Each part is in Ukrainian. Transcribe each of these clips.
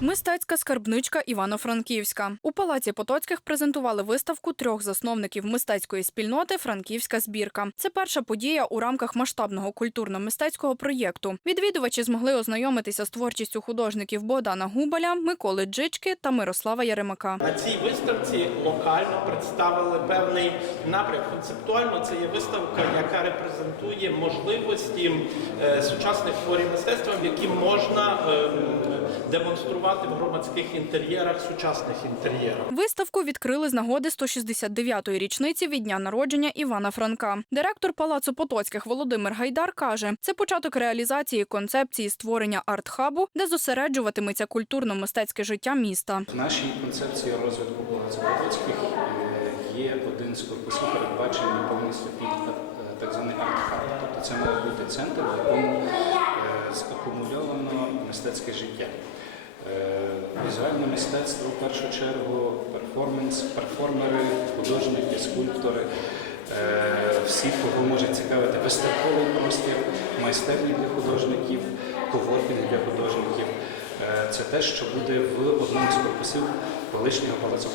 Мистецька скарбничка Івано-Франківська. У палаці Потоцьких презентували виставку трьох засновників мистецької спільноти Франківська збірка. Це перша подія у рамках масштабного культурно-мистецького проєкту. Відвідувачі змогли ознайомитися з творчістю художників Богдана Губаля, Миколи Джички та Мирослава Яремака. На цій виставці локально представили певний напрям. Концептуально це є виставка, яка репрезентує можливості е, сучасних творів мистецтва, які можна е, демонструвати в громадських інтер'єрах, сучасних інтер'єрах. Виставку відкрили з нагоди 169-ї річниці від дня народження Івана Франка. Директор палацу Потоцьких Володимир Гайдар каже, це початок реалізації концепції створення арт-хабу, де зосереджуватиметься культурно-мистецьке життя міста. В нашій концепції розвитку Палацу Потоцьких е, є один з корпусів, передбачений повністю під е, так званий арт-хаб. Тобто це має бути центр, в якому е, закумульовано мистецьке життя. Е, Візуальне мистецтво в першу чергу, перформанс, перформери, художники, скульптори. е, Всі, кого може цікавити виставковий простір, майстерні для художників, коворкінг для художників. Це те, що буде в одному з корпусів колишнього палацу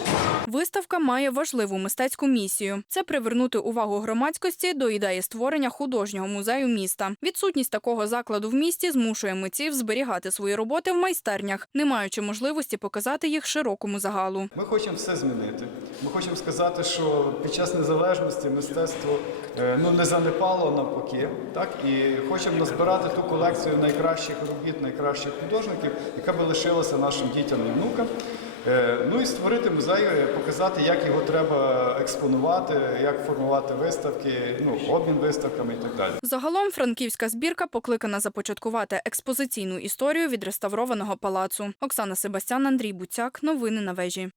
Виставка має важливу мистецьку місію: це привернути увагу громадськості до ідеї створення художнього музею міста. Відсутність такого закладу в місті змушує митців зберігати свої роботи в майстернях, не маючи можливості показати їх широкому загалу. Ми хочемо все змінити. Ми хочемо сказати, що під час незалежності мистецтво е, ну не занепало навпаки, так і хочемо назбирати ту колекцію найкращих робіт, найкращих художників, яка би лишилася нашим дітям і внукам. Е, Ну і створити музей, показати, як його треба експонувати, як формувати виставки, ну обмін виставками і так далі. Загалом франківська збірка покликана започаткувати експозиційну історію відреставрованого палацу. Оксана Себастян, Андрій Буцяк. Новини на вежі.